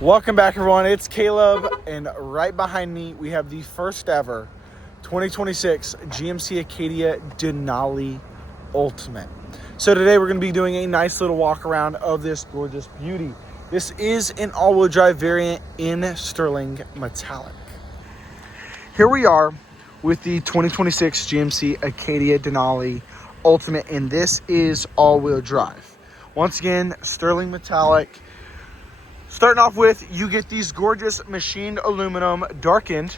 Welcome back, everyone. It's Caleb, and right behind me we have the first ever 2026 GMC Acadia Denali Ultimate. So today we're going to be doing a nice little walk around of this gorgeous beauty. This is an all-wheel drive variant in sterling metallic. Here we are with the 2026 GMC Acadia Denali Ultimate, and this is all-wheel drive. Once again, sterling metallic. Starting off with, you get these gorgeous machined aluminum darkened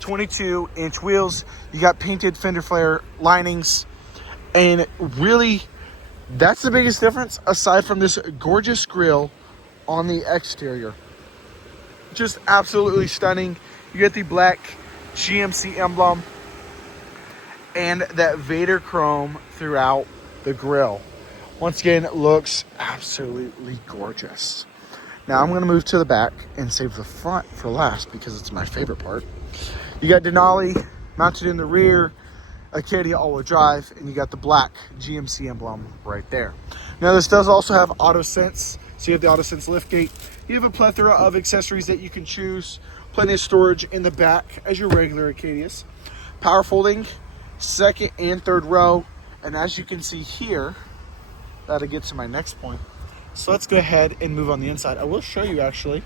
22-inch wheels. You got painted fender flare linings, and really that's the biggest difference aside from this gorgeous grille on the exterior. Just absolutely stunning. You get the black GMC emblem and that Vader chrome throughout the grille. Once again, it looks absolutely gorgeous. Now I'm going to move to the back and save the front for last because it's my favorite part. You got Denali mounted in the rear, Acadia all-wheel drive, and you got the black GMC emblem right there. Now this does also have auto sense, so you have the auto sense liftgate. You have a plethora of accessories that you can choose. Plenty of storage in the back as your regular Acadias. Power folding, second and third row, and as you can see here, that'll get to my next point. So let's go ahead and move on the inside. I will show you actually.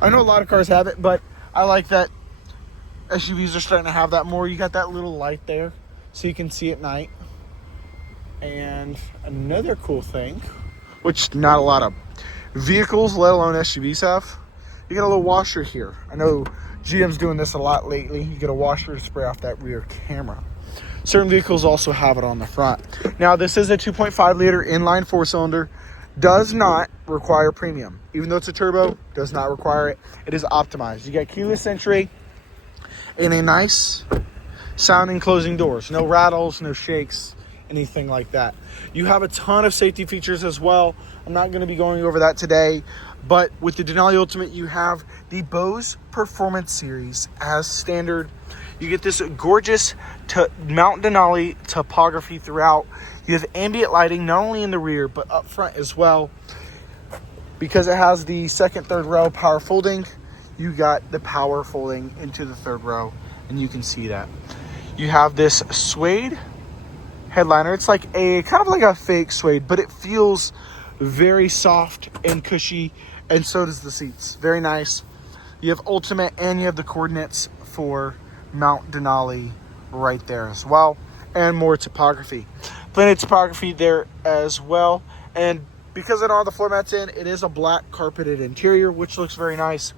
I know a lot of cars have it, but I like that SUVs are starting to have that more. You got that little light there so you can see at night. And another cool thing, which not a lot of vehicles, let alone SUVs, have, you got a little washer here. I know GM's doing this a lot lately. You get a washer to spray off that rear camera. Certain vehicles also have it on the front. Now this is a 2.5 liter inline 4-cylinder. Does not require premium. Even though it's a turbo, does not require it. It is optimized. You got keyless entry and a nice sounding closing doors. No rattles, no shakes, anything like that. You have a ton of safety features as well. I'm not going to be going over that today, but with the Denali Ultimate, you have the Bose Performance Series as standard. You get this gorgeous Mount Denali topography throughout. You have ambient lighting not only in the rear but up front as well. Because it has the second, third row power folding, you got the power folding into the third row, and you can see that. You have this suede headliner. It's like a kind of like a fake suede, but it feels very soft and cushy, and so does the seats. Very nice. You have Ultimate and you have the coordinates for Mount Denali right there as well, and more topography. Plenty of topography there as well, and because I don't have the floor mats in, it is a black carpeted interior, which looks very nice.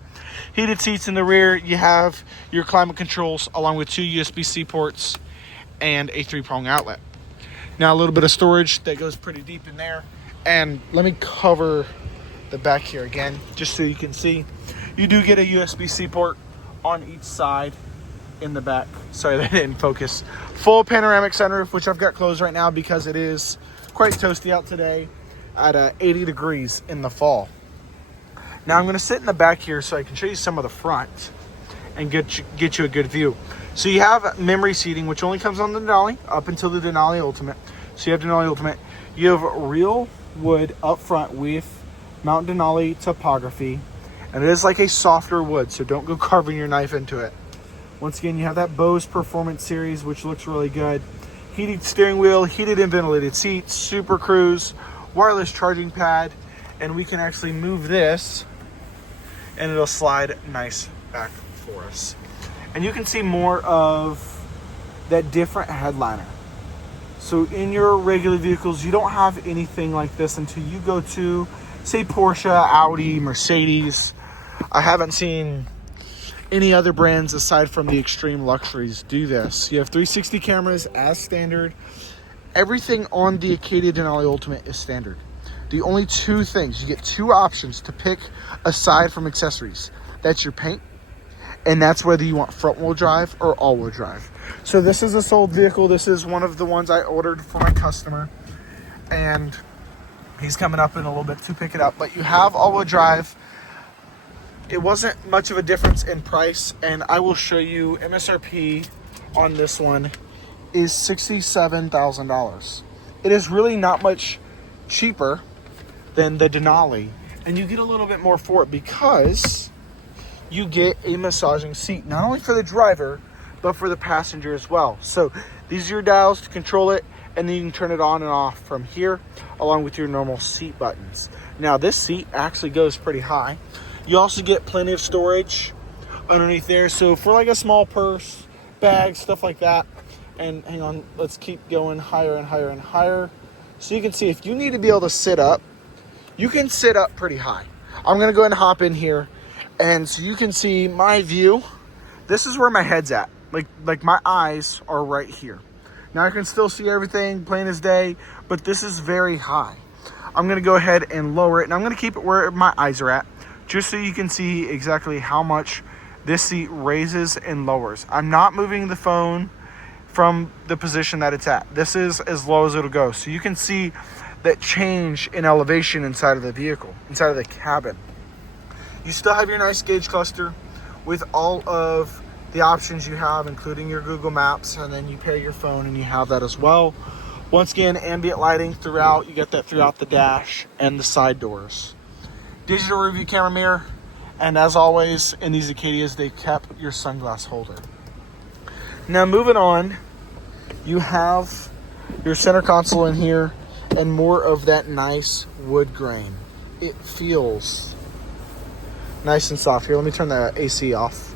Heated seats in the rear. You have your climate controls along with 2 USB-C ports and a 3-prong outlet. Now a little bit of storage that goes pretty deep in there, and let me cover the back here again just so you can see. You do get a USB-C port on each side in the back. Sorry, that didn't focus. Full panoramic sunroof, which I've got closed right now because it is quite toasty out today at 80 degrees in the fall. Now I'm going to sit in the back here so I can show you some of the front and get you a good view. So you have memory seating, which only comes on the Denali up until the Denali Ultimate. So you have Denali Ultimate. You have real wood up front with Mount Denali topography, and it is like a softer wood, so don't go carving your knife into it. Once again, you have that Bose Performance Series, which looks really good. Heated steering wheel, heated and ventilated seats, Super Cruise, wireless charging pad, and we can actually move this, and it'll slide nice back for us. And you can see more of that different headliner. So in your regular vehicles, you don't have anything like this until you go to, say, Porsche, Audi, Mercedes. I haven't seen any other brands aside from the extreme luxuries do this. You have 360 cameras as standard. Everything on the Acadia Denali Ultimate is standard. The only two things, you get 2 options to pick aside from accessories. That's your paint, and that's whether you want front wheel drive or all wheel drive. So this is a sold vehicle. This is one of the ones I ordered for my customer, and he's coming up in a little bit to pick it up. But you have all wheel drive. It wasn't much of a difference in price, and I will show you MSRP on this one is $67,000. It is really not much cheaper than the Denali, And you get a little bit more for it because you get a massaging seat, not only for the driver, but for the passenger as well. So these are your dials to control it, and then you can turn it on and off from here, along with your normal seat buttons. Now this seat actually goes pretty high. You also get plenty of storage underneath there. So for like a small purse, bag, stuff like that. And hang on, let's keep going higher and higher and higher. So you can see if you need to be able to sit up, you can sit up pretty high. I'm gonna go ahead and hop in here. And so you can see my view. This is where my head's at. Like my eyes are right here. Now I can still see everything plain as day, but this is very high. I'm gonna go ahead and lower it, and I'm gonna keep it where my eyes are at, just so you can see exactly how much this seat raises and lowers. I'm not moving the phone from the position that it's at. This is as low as it'll go. So you can see that change in elevation inside of the vehicle, inside of the cabin. You still have your nice gauge cluster with all of the options you have, including your Google Maps, and then you pair your phone and you have that as well. Once again, ambient lighting throughout. You get that throughout the dash and the side doors. Digital review camera mirror. And as always, in these Acadias, they kept your sunglass holder. Now moving on, you have your center console in here and more of that nice wood grain. It feels nice and soft. Here, let me turn the AC off.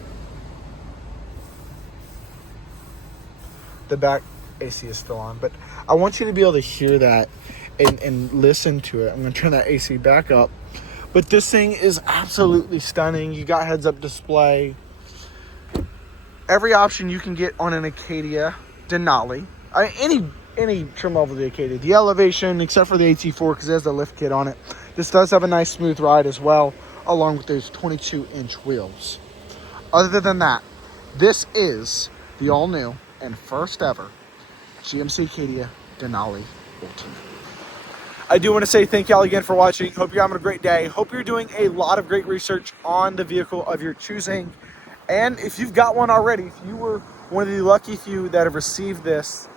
The back AC is still on, but I want you to be able to hear that and listen to it. I'm going to turn that AC back up. But this thing is absolutely stunning. You got heads-up display. Every option you can get on an Acadia Denali. Any trim level of the Acadia. The elevation, except for the AT4, because it has the lift kit on it. This does have a nice smooth ride as well, along with those 22-inch wheels. Other than that, this is the all-new and first ever GMC Acadia Denali Ultimate. I do want to say thank y'all again for watching. Hope you're having a great day. Hope you're doing a lot of great research on the vehicle of your choosing. And if you've got one already, if you were one of the lucky few that have received this,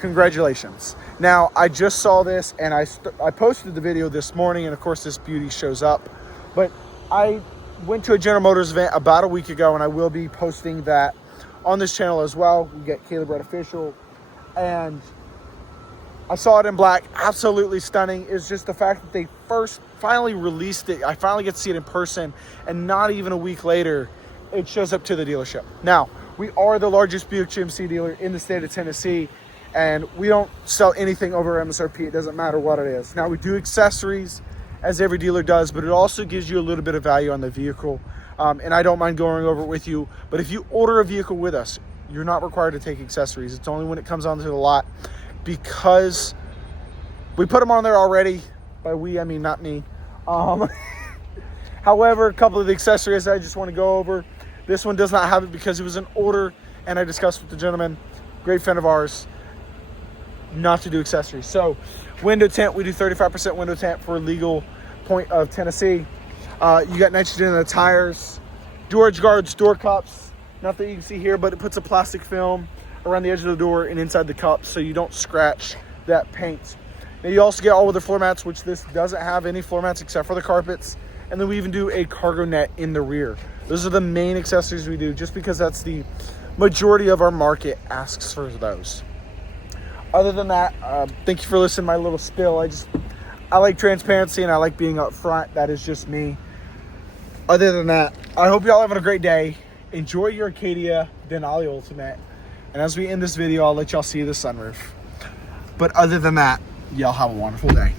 congratulations. Now, I just saw this and I posted the video this morning, and of course this beauty shows up. But I went to a General Motors event about a week ago, and I will be posting that on this channel as well. You get Caleb Red Official, and I saw it in black. Absolutely stunning. It's just the fact that they finally released it. I finally get to see it in person, and not even a week later, it shows up to the dealership. Now, we are the largest Buick GMC dealer in the state of Tennessee, and we don't sell anything over MSRP. It doesn't matter what it is. Now, we do accessories, as every dealer does, but it also gives you a little bit of value on the vehicle. And I don't mind going over it with you. But if you order a vehicle with us, you're not required to take accessories. It's only when it comes onto the lot, because we put them on there already. By we, I mean not me. However, a couple of the accessories I just want to go over. This one does not have it because it was an order, and I discussed with the gentleman, great friend of ours, not to do accessories. So window tint, we do 35% window tint for a legal point of Tennessee. You got nitrogen in the tires, door edge guards, door cups. Nothing you can see here, but it puts a plastic film around the edge of the door and inside the cups so you don't scratch that paint. Now you also get all of the floor mats, which this doesn't have any floor mats except for the carpets. And then we even do a cargo net in the rear. Those are the main accessories we do, just because that's the majority of our market asks for those. Other than that, thank you for listening to my little spill. I like transparency and I like being up front. That is just me. Other than that, I hope y'all having a great day. Enjoy your Acadia Denali Ultimate. And as we end this video, I'll let y'all see the sunroof. But other than that, y'all have a wonderful day.